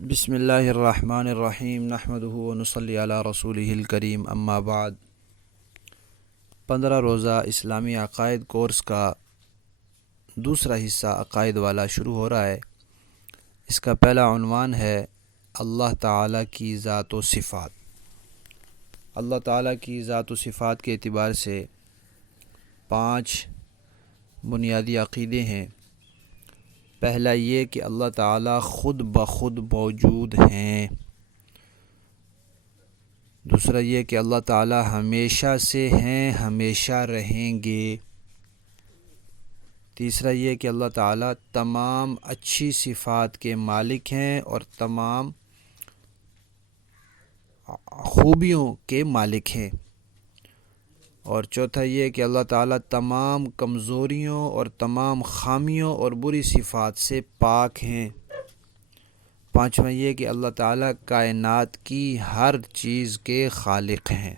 بسم اللہ الرحمن الرحیم نحمدہ ونصلی علی رسولہ الکریم اما بعد 15 روزہ اسلامی عقائد کورس کا دوسرا حصہ عقائد والا شروع ہو رہا ہے۔ اس کا پہلا عنوان ہے اللہ تعالیٰ کی ذات و صفات۔ اللہ تعالیٰ کی ذات و صفات کے اعتبار سے 5 بنیادی عقیدے ہیں۔ پہلا یہ کہ اللہ تعالیٰ خود بخود موجود ہیں۔ دوسرا یہ کہ اللہ تعالیٰ ہمیشہ سے ہیں، ہمیشہ رہیں گے۔ تیسرا یہ کہ اللہ تعالیٰ تمام اچھی صفات کے مالک ہیں اور تمام خوبیوں کے مالک ہیں۔ اور چوتھا یہ کہ اللہ تعالیٰ تمام کمزوریوں اور تمام خامیوں اور بری صفات سے پاک ہیں۔ پانچواں یہ کہ اللہ تعالیٰ کائنات کی ہر چیز کے خالق ہیں۔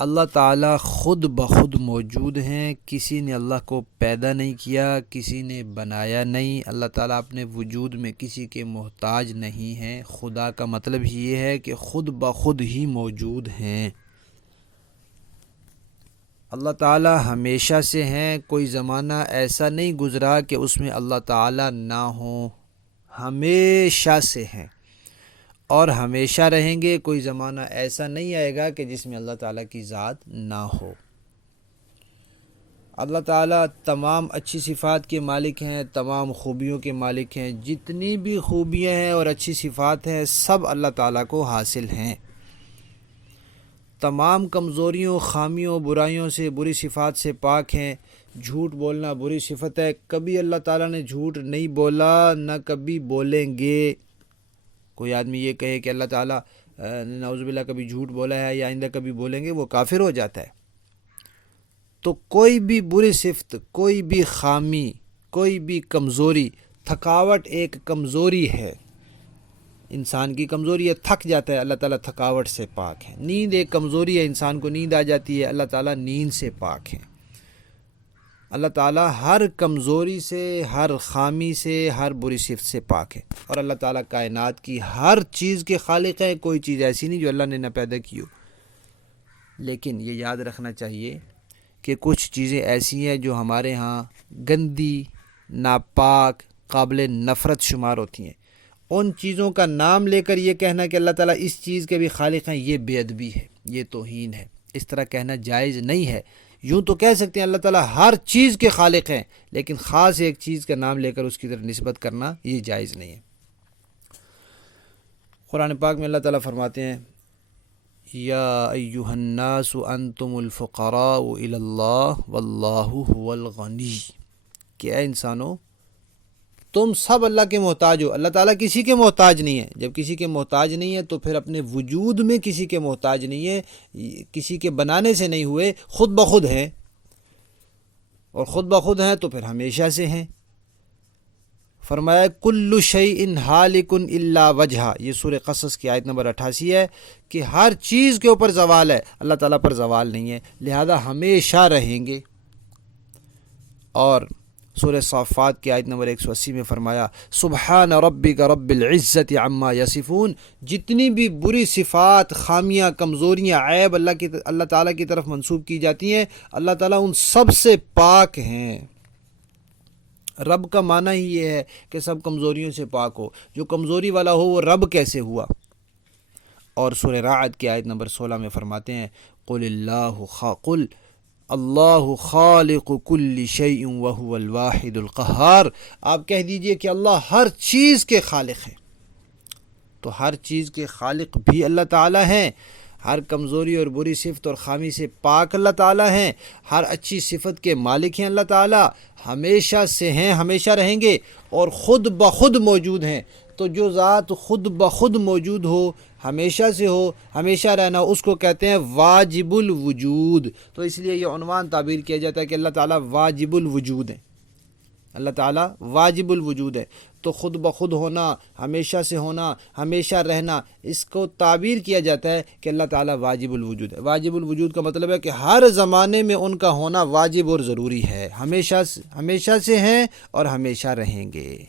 اللہ تعالیٰ خود بخود موجود ہیں، کسی نے اللہ کو پیدا نہیں کیا، کسی نے بنایا نہیں۔ اللہ تعالیٰ اپنے وجود میں کسی کے محتاج نہیں ہیں۔ خدا کا مطلب یہ ہے کہ خود بخود ہی موجود ہیں۔ اللہ تعالیٰ ہمیشہ سے ہیں، کوئی زمانہ ایسا نہیں گزرا کہ اس میں اللہ تعالیٰ نہ ہوں، ہمیشہ سے ہیں اور ہمیشہ رہیں گے۔ کوئی زمانہ ایسا نہیں آئے گا کہ جس میں اللہ تعالیٰ کی ذات نہ ہو۔ اللہ تعالیٰ تمام اچھی صفات کے مالک ہیں، تمام خوبیوں کے مالک ہیں۔ جتنی بھی خوبیاں ہیں اور اچھی صفات ہیں سب اللہ تعالیٰ کو حاصل ہیں۔ تمام کمزوریوں، خامیوں، برائیوں سے، بری صفات سے پاک ہیں۔ جھوٹ بولنا بری صفت ہے، کبھی اللہ تعالیٰ نے جھوٹ نہیں بولا، نہ کبھی بولیں گے۔ کوئی آدمی یہ کہے کہ اللہ تعالیٰ نعوذ باللہ کبھی جھوٹ بولا ہے یا آئندہ کبھی بولیں گے، وہ کافر ہو جاتا ہے۔ تو کوئی بھی بری صفت، کوئی بھی خامی، کوئی بھی کمزوری، تھکاوٹ ایک کمزوری ہے، انسان کی کمزوری ہے، تھک جاتا ہے، اللہ تعالیٰ تھکاوٹ سے پاک ہے۔ نیند ایک کمزوری ہے، انسان کو نیند آ جاتی ہے، اللہ تعالیٰ نیند سے پاک ہے۔ اللہ تعالیٰ ہر کمزوری سے، ہر خامی سے، ہر بری صفت سے پاک ہے، اور اللہ تعالیٰ کائنات کی ہر چیز کے خالق ہے۔ کوئی چیز ایسی نہیں جو اللہ نے نہ پیدا کی ہو۔ لیکن یہ یاد رکھنا چاہیے کہ کچھ چیزیں ایسی ہیں جو ہمارے ہاں گندی، ناپاک، قابل نفرت شمار ہوتی ہیں۔ ان چیزوں کا نام لے کر یہ کہنا کہ اللہ تعالیٰ اس چیز کے بھی خالق ہیں، یہ بے ادبی ہے، یہ توہین ہے۔ اس طرح کہنا جائز نہیں ہے۔ یوں تو کہہ سکتے ہیں اللہ تعالیٰ ہر چیز کے خالق ہیں، لیکن خاص ایک چیز کا نام لے کر اس کی طرف نسبت کرنا یہ جائز نہیں ہے۔ قرآن پاک میں اللہ تعالیٰ فرماتے ہیں یا ایھا الناس انتم الفقراء الی اللہ واللہ هو الغنی، کہ اے انسانو تم سب اللہ کے محتاج ہو۔ اللہ تعالیٰ کسی کے محتاج نہیں ہے۔ جب کسی کے محتاج نہیں ہے تو پھر اپنے وجود میں کسی کے محتاج نہیں ہے، کسی کے بنانے سے نہیں ہوئے، خود بخود ہیں، اور خود بخود ہیں تو پھر ہمیشہ سے ہیں۔ فرمایا کل شیء ہالک الا وجہہ، یہ سورہ قصص کی آیت نمبر 88 ہے کہ ہر چیز کے اوپر زوال ہے، اللہ تعالیٰ پر زوال نہیں ہے، لہذا ہمیشہ رہیں گے۔ اور سورہ صافات کی آیت نمبر 180 میں فرمایا سبحان ربک رب العزت عما یصفون، جتنی بھی بری صفات، خامیاں، کمزوریاں، عیب اللہ تعالیٰ کی طرف منسوب کی جاتی ہیں، اللہ تعالیٰ ان سب سے پاک ہیں۔ رب کا معنی ہی یہ ہے کہ سب کمزوریوں سے پاک ہو۔ جو کمزوری والا ہو وہ رب کیسے ہوا؟ اور سورہ رعد کی آیت نمبر 16 میں فرماتے ہیں قل اللہ خالق کل شیء وہو الواحد القہار، آپ کہہ دیجئے کہ اللہ ہر چیز کے خالق ہے۔ تو ہر چیز کے خالق بھی اللہ تعالیٰ ہیں، ہر کمزوری اور بری صفت اور خامی سے پاک اللہ تعالیٰ ہیں، ہر اچھی صفت کے مالک ہیں اللہ تعالیٰ، ہمیشہ سے ہیں، ہمیشہ رہیں گے، اور خود بخود موجود ہیں۔ تو جو ذات خود بخود موجود ہو، ہمیشہ سے ہو، ہمیشہ رہنا، اس کو کہتے ہیں واجب الوجود۔ تو اس لیے یہ عنوان تعبیر کیا جاتا ہے کہ اللہ تعالیٰ واجب الوجود ہے، اللہ تعالیٰ واجب الوجود ہے۔ تو خود بخود ہونا، ہمیشہ سے ہونا، ہمیشہ رہنا، اس کو تعبیر کیا جاتا ہے کہ اللہ تعالیٰ واجب الوجود ہے۔ واجب الوجود کا مطلب ہے کہ ہر زمانے میں ان کا ہونا واجب اور ضروری ہے، ہمیشہ سے ہیں اور ہمیشہ رہیں گے۔